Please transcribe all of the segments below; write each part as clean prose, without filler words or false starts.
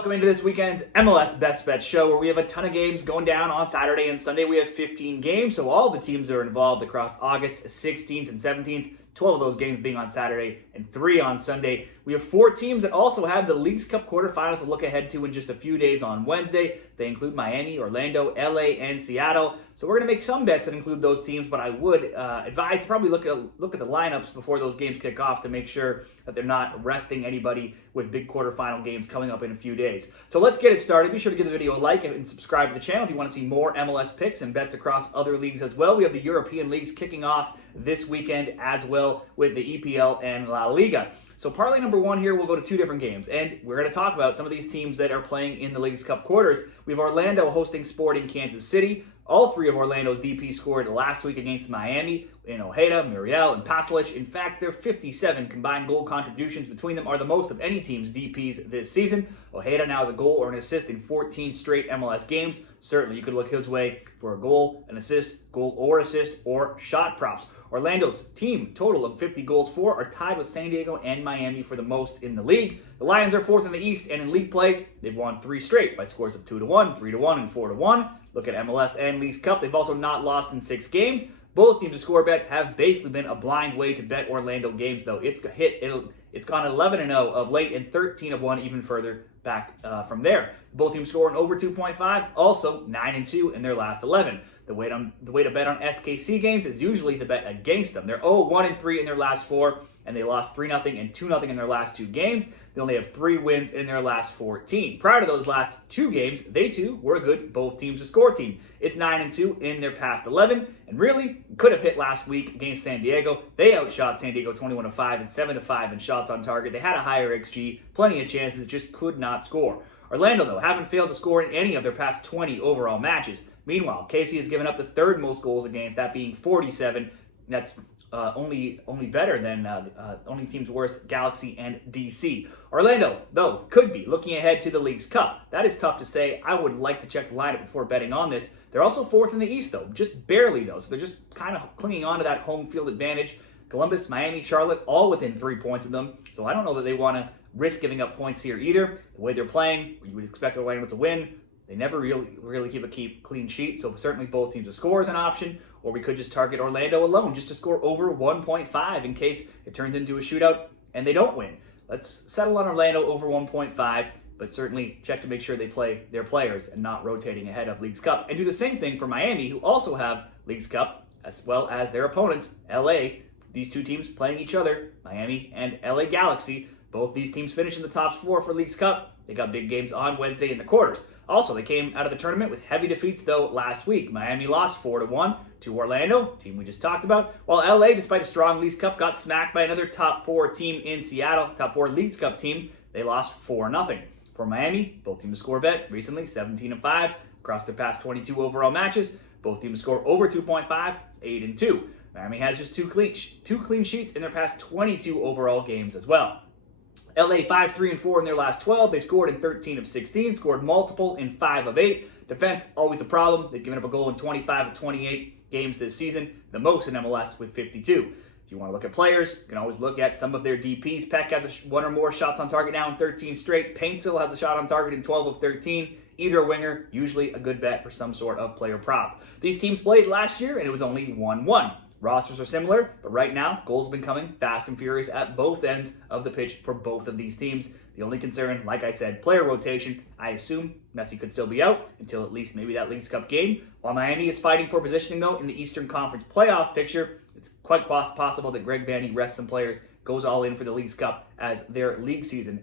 Welcome into this weekend's MLS Best Bet Show, where we have a ton of games going down on Saturday and Sunday. We have 15 games, so all the teams are involved across August 16th and 17th. 12 of those games being on Saturday and 3 on Sunday. We have 4 teams that also have the Leagues Cup quarterfinals to look ahead to in just a few days on Wednesday. They include Miami, Orlando, LA, and Seattle. So we're going to make some bets that include those teams, but I would advise to probably look at the lineups before those games kick off to make sure that they're not resting anybody with big quarterfinal games coming up in a few days. So let's get it started. Be sure to give the video a like and subscribe to the channel if you want to see more MLS picks and bets across other leagues as well. We have the European leagues kicking off this weekend as well with the EPL and La Liga. So parlay number 1 here, we'll go to 2 different games, and we're going to talk about some of these teams that are playing in the Leagues Cup quarters. We have Orlando hosting Sporting Kansas City. All 3 of Orlando's DP scored last week against Miami in Ojeda, Muriel, and Pasalic. In fact, their 57 combined goal contributions between them are the most of any team's DPs this season. Ojeda now has a goal or an assist in 14 straight MLS games. Certainly, you could look his way for a goal, an assist, goal or assist, or shot props. Orlando's team total of 50 goals for are tied with San Diego and Miami for the most in the league. The Lions are 4th in the East, and in league play, they've won 3 straight by scores of 2-1, 3-1, and 4-1. Look at MLS and Leagues Cup. They've also not lost in 6 games. Both teams to score bets have basically been a blind way to bet Orlando games, though. It's gone 11-0 of late and 13-1 even further back from there. Both teams scoring over 2.5, also 9-2 in their last 11. The way to bet on SKC games is usually to bet against them. They're 0-1-3 in their last 4, and they lost 3-0 and 2-0 in their last 2 games. They only have 3 wins in their last 14. Prior to those last 2 games, they too were a good both teams to score team. It's 9-2 in their past 11, and really could have hit last week against San Diego. They outshot San Diego 21-5 and 7-5 in shots on target. They had a higher XG, plenty of chances, just could not score. Orlando, though, haven't failed to score in any of their past 20 overall matches. Meanwhile, KC has given up the 3rd most goals against, that being 47. That's only better than only teams worse, Galaxy and DC. Orlando, though, could be looking ahead to the Leagues Cup. That is tough to say. I would like to check the lineup before betting on this. They're also 4th in the East, though, just barely, though. So they're just kind of clinging on to that home field advantage. Columbus, Miami, Charlotte, all within 3 points of them. So I don't know that they want to risk giving up points here either. The way they're playing, you would expect Orlando to win. They never really keep a clean sheet, so certainly both teams to score is an option, or we could just target Orlando alone, just to score over 1.5 in case it turns into a shootout and they don't win. Let's settle on Orlando over 1.5, but certainly check to make sure they play their players and not rotating ahead of Leagues Cup. And do the same thing for Miami, who also have Leagues Cup, as well as their opponents, LA. These 2 teams playing each other, Miami and LA Galaxy. Both these teams finish in the top 4 for Leagues Cup. They got big games on Wednesday in the quarters. Also, they came out of the tournament with heavy defeats, though, last week. Miami lost 4-1 to Orlando, team we just talked about, while LA, despite a strong Leagues Cup, got smacked by another top 4 team in Seattle, top 4 Leagues Cup team. They lost 4-0. For Miami, both teams score bet recently, 17-5 across their past 22 overall matches. Both teams score over 2.5, 8-2. Miami has just two clean sheets in their past 22 overall games as well. LA 5-3-4 in their last 12. They scored in 13 of 16, scored multiple in 5 of 8. Defense, always a problem. They've given up a goal in 25 of 28 games this season, the most in MLS with 52. If you want to look at players, you can always look at some of their DPs. Peck has 1 or more shots on target now in 13 straight. Paintsill has a shot on target in 12 of 13. Either a winger, usually a good bet for some sort of player prop. These teams played last year, and it was only 1-1. Rosters are similar, but right now, goals have been coming fast and furious at both ends of the pitch for both of these teams. The only concern, like I said, player rotation. I assume Messi could still be out until at least maybe that Leagues Cup game. While Miami is fighting for positioning, though, in the Eastern Conference playoff picture, it's quite possible that Greg Vanney rests some players, goes all in for the Leagues Cup as their league season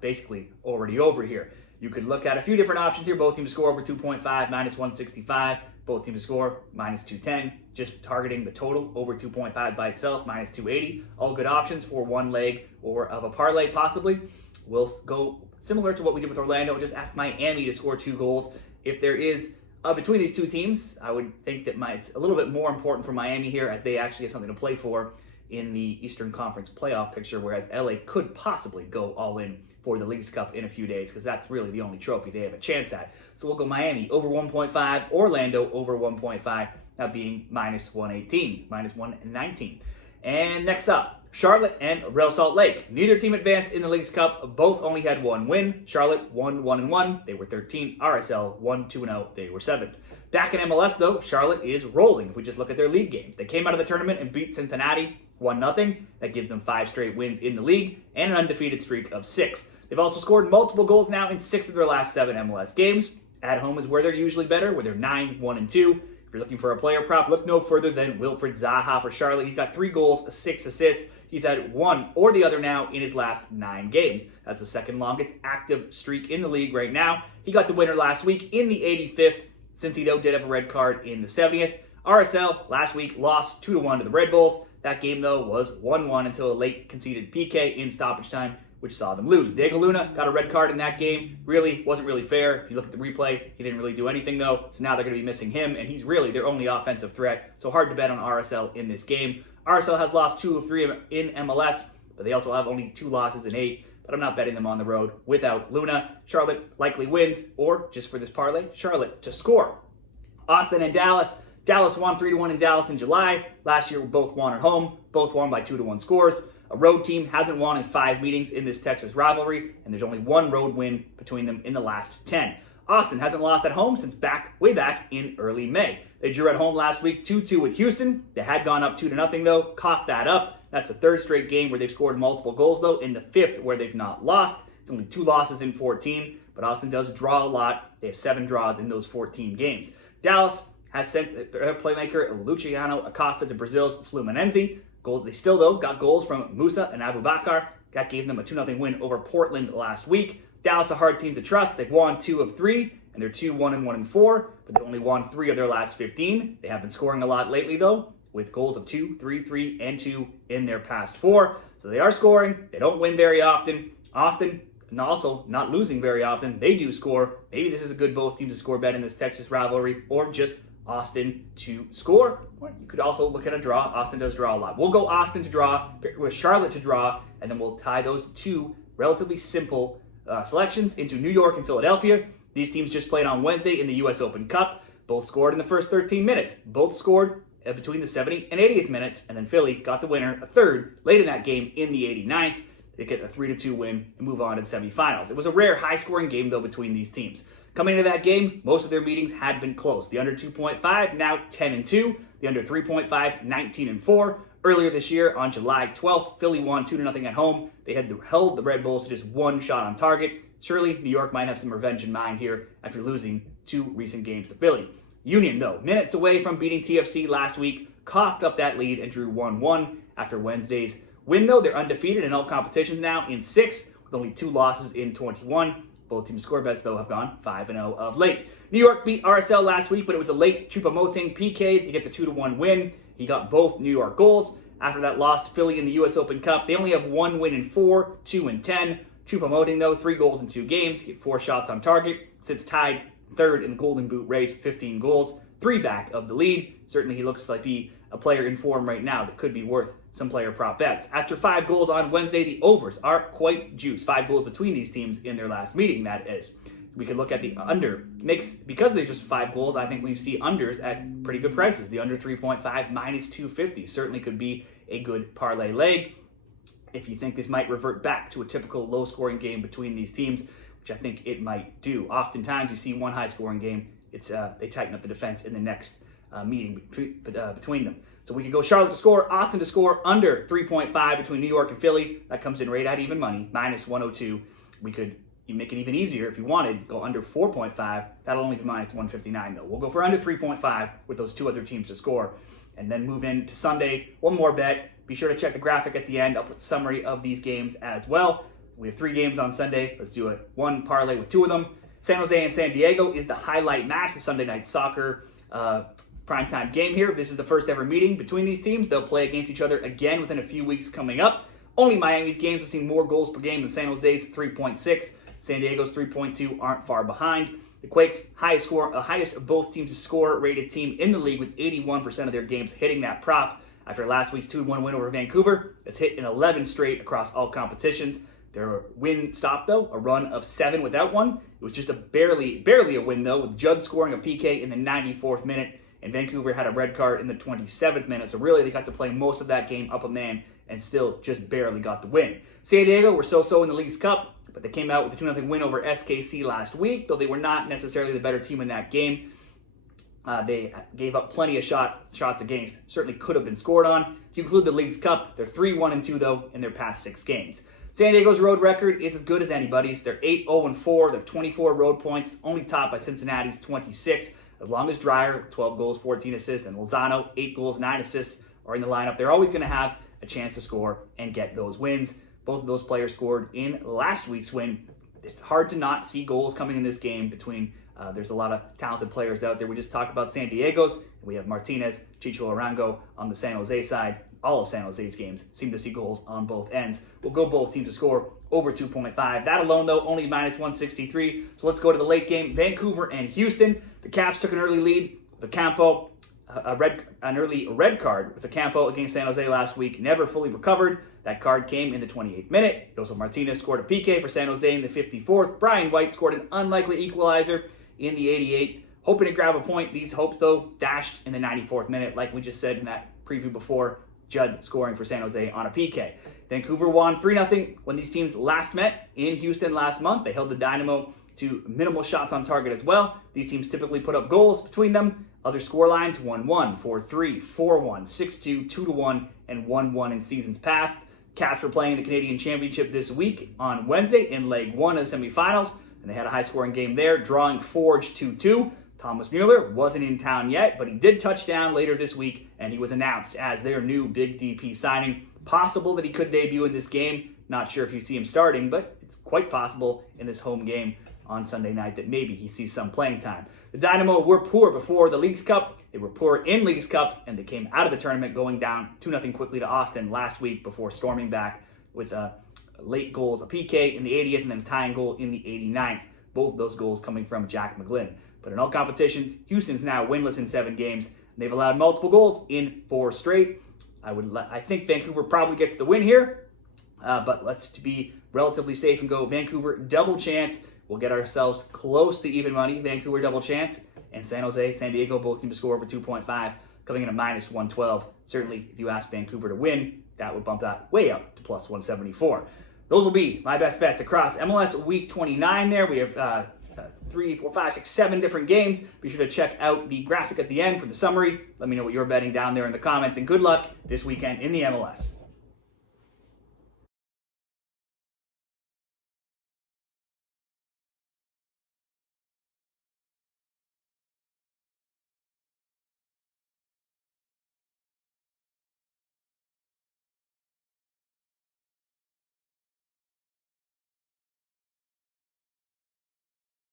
basically already over here. You could look at a few different options here. Both teams score over 2.5, -165. Both teams score -210. Just targeting the total over 2.5 by itself, -280. All good options for 1 leg or of a parlay possibly. We'll go similar to what we did with Orlando. Just ask Miami to score 2 goals. If there is between these 2 teams, I would think that it's a little bit more important for Miami here, as they actually have something to play for in the Eastern Conference playoff picture, whereas LA could possibly go all in for the Leagues Cup in a few days, because that's really the only trophy they have a chance at. So we'll go Miami over 1.5, Orlando over 1.5, that being -118, -119. And next up, Charlotte and Real Salt Lake. Neither team advanced in the League's Cup. Both only had one win. Charlotte won 1-1. They were 13th. RSL won 2-0. They were 7th. Back in MLS, though, Charlotte is rolling. If we just look at their league games, they came out of the tournament and beat Cincinnati 1-0. That gives them 5 straight wins in the league and an undefeated streak of 6. They've also scored multiple goals now in 6 of their last 7 MLS games. At home is where they're usually better, where they're 9-1-2. If you're looking for a player prop, look no further than Wilfried Zaha for Charlotte. He's got 3 goals, 6 assists. He's had one or the other now in his last 9 games. That's the second longest active streak in the league right now. He got the winner last week in the 85th, since he though did have a red card in the 70th. RSL last week lost 2-1 to the Red Bulls. That game though was 1-1 until a late conceded PK in stoppage time, which saw them lose. Diego Luna got a red card in that game. Wasn't really fair. If you look at the replay, he didn't really do anything though. So now they're going to be missing him, and he's really their only offensive threat. So hard to bet on RSL in this game. RSL has lost 2 of 3 in MLS, but they also have only 2 losses in 8. But I'm not betting them on the road without Luna. Charlotte likely wins, or just for this parlay, Charlotte to score. Austin and Dallas. Dallas won 3-1 in Dallas in July. Last year, both won at home. Both won by 2-1 scores. A road team hasn't won in 5 meetings in this Texas rivalry, and there's only 1 road win between them in the last 10. Austin hasn't lost at home since way back in early May. They drew at home last week 2-2 with Houston. They had gone up 2-0 though, coughed that up. That's the 3rd straight game where they've scored multiple goals though, in the 5th where they've not lost. It's only 2 losses in 14, but Austin does draw a lot. They have 7 draws in those 14 games. Dallas has sent their playmaker Luciano Acosta to Brazil's Fluminense. They still though got goals from Musa and Abubakar. That gave them a 2-0 win over Portland last week. Dallas, a hard team to trust. They've won 2 of 3, and they're 2-1-1-4, but they only won 3 of their last 15. They have been scoring a lot lately, though, with goals of 2, 3, 3, and 2 in their past 4. So they are scoring. They don't win very often. Austin, and also not losing very often. They do score. Maybe this is a good both teams to score bet in this Texas rivalry, or just Austin to score. Or you could also look at a draw. Austin does draw a lot. We'll go Austin to draw, with Charlotte to draw, and then we'll tie those 2 relatively simple selections into New York and Philadelphia. These teams just played on Wednesday in the U.S. Open Cup. Both scored in the first 13 minutes. Both scored between the 70th and 80th minutes, and then Philly got the winner, a 3rd, late in that game in the 89th. They get a 3-2 win and move on to the semifinals. It was a rare high-scoring game, though, between these teams. Coming into that game, most of their meetings had been close. The under 2.5, now 10-2. The under 3.5, 19-4. Earlier this year, on July 12th, Philly won 2-0 at home. They had held the Red Bulls to just 1 shot on target. Surely, New York might have some revenge in mind here after losing 2 recent games to Philly. Union, though, minutes away from beating TFC last week, coughed up that lead and drew 1-1 after Wednesday's win, though. They're undefeated in all competitions now in 6, with only 2 losses in 21. Both teams' score bets, though, have gone 5-0 of late. New York beat RSL last week, but it was a late Choupo-Moting PK to get the 2-1 win. He got both New York goals. After that loss to Philly in the U.S. Open Cup, they only have 1 win in 4, 2 in 10. Choupo-Moting, though, 3 goals in 2 games. He had 4 shots on target. Sits tied 3rd in the Golden Boot race with 15 goals, 3 back of the lead. Certainly, he looks like a player in form right now that could be worth some player prop bets. After 5 goals on Wednesday, the overs are quite juiced. 5 goals between these teams in their last meeting, that is. We could look at the under. Because they're just 5 goals, I think we see unders at pretty good prices. The under 3.5 minus 250 certainly could be a good parlay leg. If you think this might revert back to a typical low-scoring game between these teams, which I think it might do. Oftentimes, you see one high-scoring game, they tighten up the defense in the next meeting between them. So we could go Charlotte to score, Austin to score, under 3.5 between New York and Philly. That comes in right at even money, minus 102. We could make it even easier if you wanted, go under 4.5. That'll only be minus 159 though. We'll go for under 3.5 with those 2 other teams to score. And then move into Sunday, 1 more bet. Be sure to check the graphic at the end. I'll put the summary of these games as well. We have 3 games on Sunday. Let's do it. 1 parlay with 2 of them. San Jose and San Diego is the highlight match, the Sunday Night Soccer primetime game here. This is the first ever meeting between these teams. They'll play against each other again within a few weeks coming up. Only Miami's games have seen more goals per game than San Jose's 3.6. San Diego's 3.2 aren't far behind. The Quakes' highest of both teams to score rated team in the league, with 81% of their games hitting that prop. After last week's 2-1 win over Vancouver, it's hit in 11 straight across all competitions. Their win stopped, though, a run of 7 without one. It was just barely a win, though, with Judd scoring a PK in the 94th minute, and Vancouver had a red card in the 27th minute. So really, they got to play most of that game up a man and still just barely got the win. San Diego were so-so in the League's Cup, but they came out with a 2-0 win over SKC last week, though they were not necessarily the better team in that game. They gave up plenty of shots against. Certainly could have been scored on. If you include the League's Cup, they're 3-1-2 though in their past 6 games. San Diego's road record is as good as anybody's. They're 8-0-4. They're 24 road points, only topped by Cincinnati's 26. As long as Dreyer, 12 goals, 14 assists, and Lozano, 8 goals, 9 assists, are in the lineup, they're always going to have a chance to score and get those wins. Both of those players scored in last week's win. It's hard to not see goals coming in this game between there's a lot of talented players out there. We just talked about San Diego's. We have Martinez, Chicho Arango on the San Jose side. All of San Jose's games seem to see goals on both ends. We'll go both teams to score over 2.5. That alone, though, only minus 163. So let's go to the late game. Vancouver and Houston. The Caps took an early lead. The Campo, an early red card with the Campo against San Jose last week, never fully recovered. That card came in the 28th minute. Joseph Martinez scored a PK for San Jose in the 54th. Brian White scored an unlikely equalizer in the 88th. Hoping to grab a point. These hopes, though, dashed in the 94th minute, like we just said in that preview before. Judd scoring for San Jose on a PK. Vancouver won 3-0 when these teams last met in Houston last month. They held the Dynamo to minimal shots on target as well. These teams typically put up goals between them. Other score lines: 1-1, 4-3, 4-1, 6-2, 2-1, and 1-1 in seasons past. Caps were playing in the Canadian Championship this week on Wednesday in Leg 1 of the semifinals, and they had a high-scoring game there, drawing Forge 2-2. Thomas Mueller wasn't in town yet, but he did touch down later this week, and he was announced as their new big DP signing. Possible that he could debut in this game. Not sure if you see him starting, but it's quite possible in this home game on Sunday night that maybe he sees some playing time. The Dynamo were poor before the League's Cup. They were poor in League's Cup, and they came out of the tournament going down 2-0 quickly to Austin last week before storming back with late goals, a PK in the 80th and then a tying goal in the 89th. Both of those goals coming from Jack McGlynn. But in all competitions, Houston's now winless in 7 games. They've allowed multiple goals in 4 straight. I think Vancouver probably gets the win here, but let's be relatively safe and go Vancouver double chance. We'll get ourselves close to even money. Vancouver double chance, and San Jose, San Diego, both teams to score over 2.5, coming in at minus 112. Certainly, if you ask Vancouver to win, that would bump that way up to plus 174. Those will be my best bets across MLS Week 29 there. We have 3, 4, 5, 6, 7 different games. Be sure to check out the graphic at the end for the summary. Let me know what you're betting down there in the comments, and good luck this weekend in the MLS.